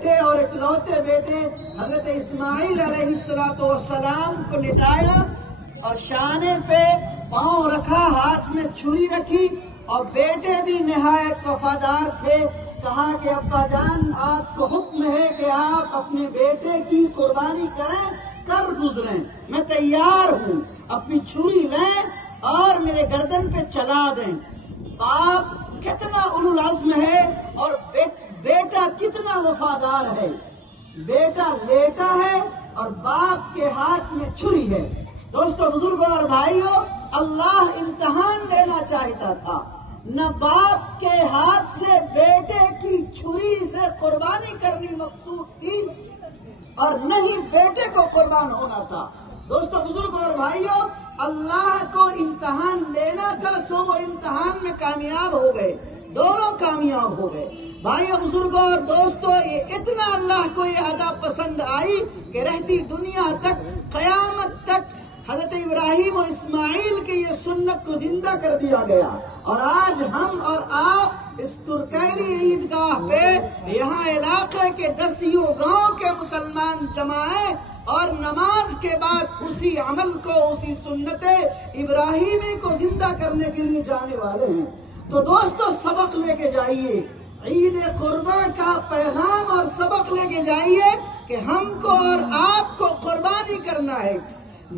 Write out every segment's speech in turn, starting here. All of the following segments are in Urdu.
بیٹے اور اکلوتے بیٹے حضرت اسماعیل علیہ السلام کو لٹایا اور شانے پہ پاؤں رکھا، ہاتھ میں چھری رکھی، اور بیٹے بھی نہایت وفادار تھے۔ کہا کہ ابا جان آپ کو حکم ہے کہ آپ اپنے بیٹے کی قربانی کریں، کر گزریں، میں تیار ہوں، اپنی چھری لیں اور میرے گردن پہ چلا دیں۔ باپ کتنا اولو العزم ہے اور بیٹا کتنا وفادار ہے۔ بیٹا لیٹا ہے اور باپ کے ہاتھ میں چھری ہے۔ دوستو، بزرگوں اور بھائیوں، اللہ امتحان لینا چاہتا تھا۔ نہ باپ کے ہاتھ سے بیٹے کی چھری سے قربانی کرنی مقصود تھی اور نہ ہی بیٹے کو قربان ہونا تھا۔ دوستو، بزرگوں اور بھائیوں، اللہ کو امتحان لینا تھا، سو وہ امتحان میں کامیاب ہو گئے، دونوں کامیاب ہو گئے۔ بھائیوں، بزرگوں اور دوستو، یہ اتنا اللہ کو یہ ادا پسند آئی کہ رہتی دنیا تک، قیامت تک حضرت ابراہیم و اسماعیل کی یہ سنت کو زندہ کر دیا گیا۔ اور آج ہم اور آپ اس ترکیلی عیدگاہ پہ یہاں علاقے کے 10 گاؤں کے مسلمان جمع ہیں اور نماز کے بعد اسی عمل کو، اسی سنت ابراہیمی کو زندہ کرنے کے لیے جانے والے ہیں۔ تو دوستو، سبق لے کے جائیے، عید قربان کا پیغام اور سبق لے کے جائیے کہ ہم کو اور آپ کو قربانی کرنا ہے،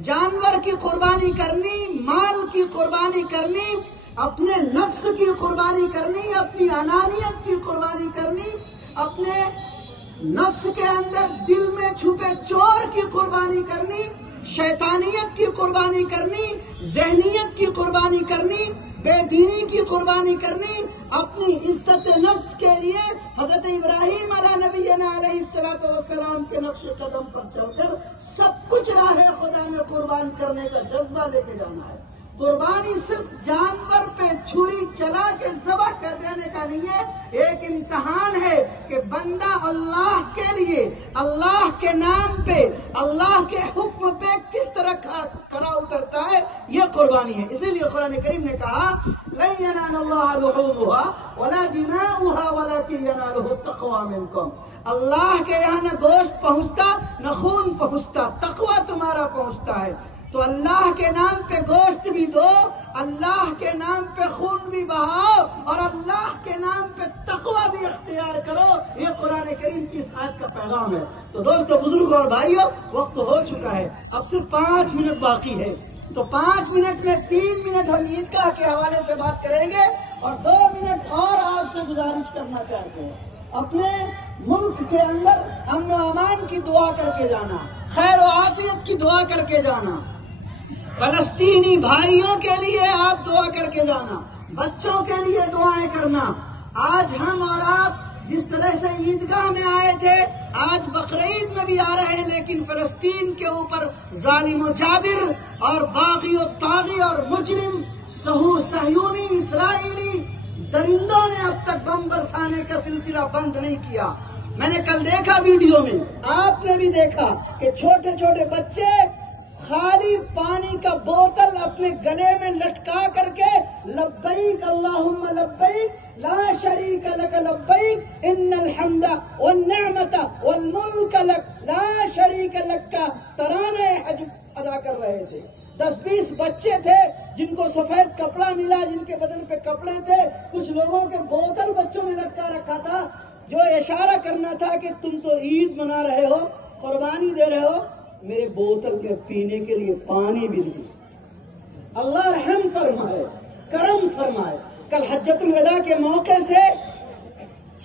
جانور کی قربانی کرنی، مال کی قربانی کرنی، اپنے نفس کی قربانی کرنی، اپنی انانیت کی قربانی کرنی، اپنے نفس کے اندر دل میں چھپے چور کی قربانی کرنی، شیطانیت کی قربانی کرنی، ذہنیت کی قربانی کرنی، بے دینی کی قربانی کرنی، اپنی عزت نفس کے لیے حضرت ابراہیم علیہ نبینا علیہ السلام کے نقش قدم پر چل کر سب کچھ راہ خدا میں قربان کرنے کا جذبہ لے کے جانا ہے۔ قربانی صرف جانور پہ چھری چلا کے ذبح کر دینے کا نہیں ہے، ایک امتحان ہے کہ بندہ اللہ کے لیے، اللہ کے نام پہ، اللہ کے حکم پہ کس طرح کھڑا اترتا ہے، یہ قربانی ہے۔ اسی لیے قرآن کریم نے کہا لَن يَنَالَ اللَّهَ لُحُومُهَا وَلَا دِمَاؤُهَا وَلَكِنْ يَنَالُهُ التَّقْوَىٰ مِنكُمْ۔ اللہ کے یہاں نہ گوشت پہنچتا، نہ خون پہنچتا، تقویٰ تمہارا پہنچتا ہے۔ تو اللہ کے نام پہ گوشت بھی دو، اللہ کے نام پہ خون بھی بہاؤ، اور اللہ کے نام پہ تقویٰ بھی اختیار کرو۔ یہ قرآن کریم کی اس آیت کا پیغام ہے۔ تو دوستو، بزرگوں اور بھائیوں، وقت ہو چکا ہے، اب صرف 5 منٹ باقی ہے۔ تو 5 منٹ میں 3 منٹ ہم عیدگاہ کے حوالے سے بات کریں گے اور 2 منٹ اور آپ سے گزارش کرنا چاہتے ہیں، اپنے ملک کے اندر امن و امان کی دعا کر کے جانا، خیر و عافیت کی دعا کر کے جانا، فلسطینی بھائیوں کے لیے آپ دعا کر کے جانا، بچوں کے لیے دعائیں کرنا۔ آج ہم اور آپ جس طرح سے عیدگاہ میں آئے تھے، آج بقرعید میں بھی آ رہے ہیں، لیکن فلسطین کے اوپر ظالم و جابر اور باغی و طاغی اور مجرم صہیونی اسرائیلی درندوں نے اب تک بم برسانے کا سلسلہ بند نہیں کیا۔ میں نے کل دیکھا ویڈیو میں، آپ نے بھی دیکھا کہ چھوٹے چھوٹے بچے خالی پانی کا بوتل اپنے گلے میں لٹکا کر کے لبیک اللہم لبیک لا شریک لک لبیک ان الحمد والنعمت والملک لک لا شریک لک کا ترانہ حج ادا کر رہے تھے۔ 10-20 بچے تھے جن کو سفید کپڑا ملا، جن کے بدن پہ کپڑے تھے، کچھ لوگوں کے بوتل بچوں میں لٹکا رکھا تھا، جو اشارہ کرنا تھا کہ تم تو عید منا رہے ہو، قربانی دے رہے ہو، میرے بوتل میں پینے کے لیے پانی بھی نہیں۔ اللہ رحم فرمائے، کرم فرمائے۔ کل حجۃ الوداع کے موقع سے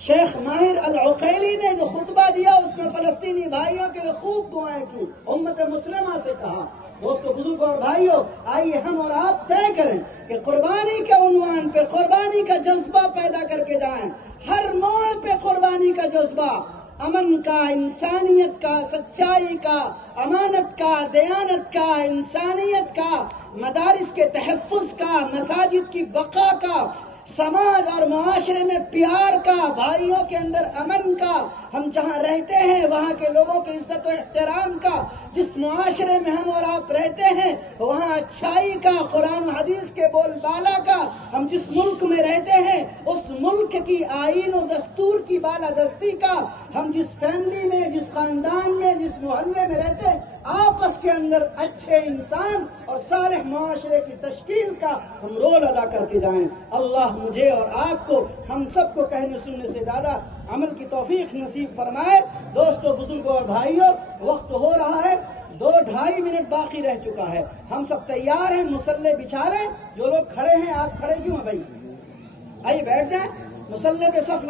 شیخ ماہر العقیلی نے جو خطبہ دیا، اس میں فلسطینی بھائیوں کے لیے خوب دعائیں کی، امت مسلمہ سے کہا۔ دوستو، بزرگوں اور بھائیوں، آئیے ہم اور آپ طے کریں کہ قربانی کے عنوان پہ قربانی کا جذبہ پیدا کر کے جائیں، ہر موڑ پہ قربانی کا جذبہ، امن کا، انسانیت کا، سچائی کا، امانت کا، دیانت کا، انسانیت کا، مدارس کے تحفظ کا، مساجد کی بقا کا، سماج اور معاشرے میں پیار کا، بھائیوں کے اندر امن کا، ہم جہاں رہتے ہیں وہاں کے لوگوں کی عزت و احترام کا، جس معاشرے میں ہم اور آپ رہتے ہیں وہاں اچھائی کا، قرآن و حدیث کے بول بالا کا، ہم جس ملک میں رہتے ہیں اس ملک کی آئین و دستور کی بالادستی کا، ہم جس فیملی میں، جس خاندان میں، جس محلے میں رہتے ہیں، آپس کے اندر اچھے انسان اور صالح معاشرے کی تشکیل کا ہم رول ادا کر کے جائیں۔ اللہ مجھے اور آپ کو، ہم سب کو کہنے سننے سے زیادہ عمل کی توفیق نصیب فرمائے۔ دوستو، بزرگوں اور بھائیوں، وقت ہو رہا ہے، 2-2.5 منٹ باقی رہ چکا ہے۔ ہم سب تیار ہیں، مصلے بچھا لیں۔ جو لوگ کھڑے ہیں، آپ کھڑے کیوں ہیں بھائی؟ آئیے بیٹھ جائیں، مصلے پہ صف لگے۔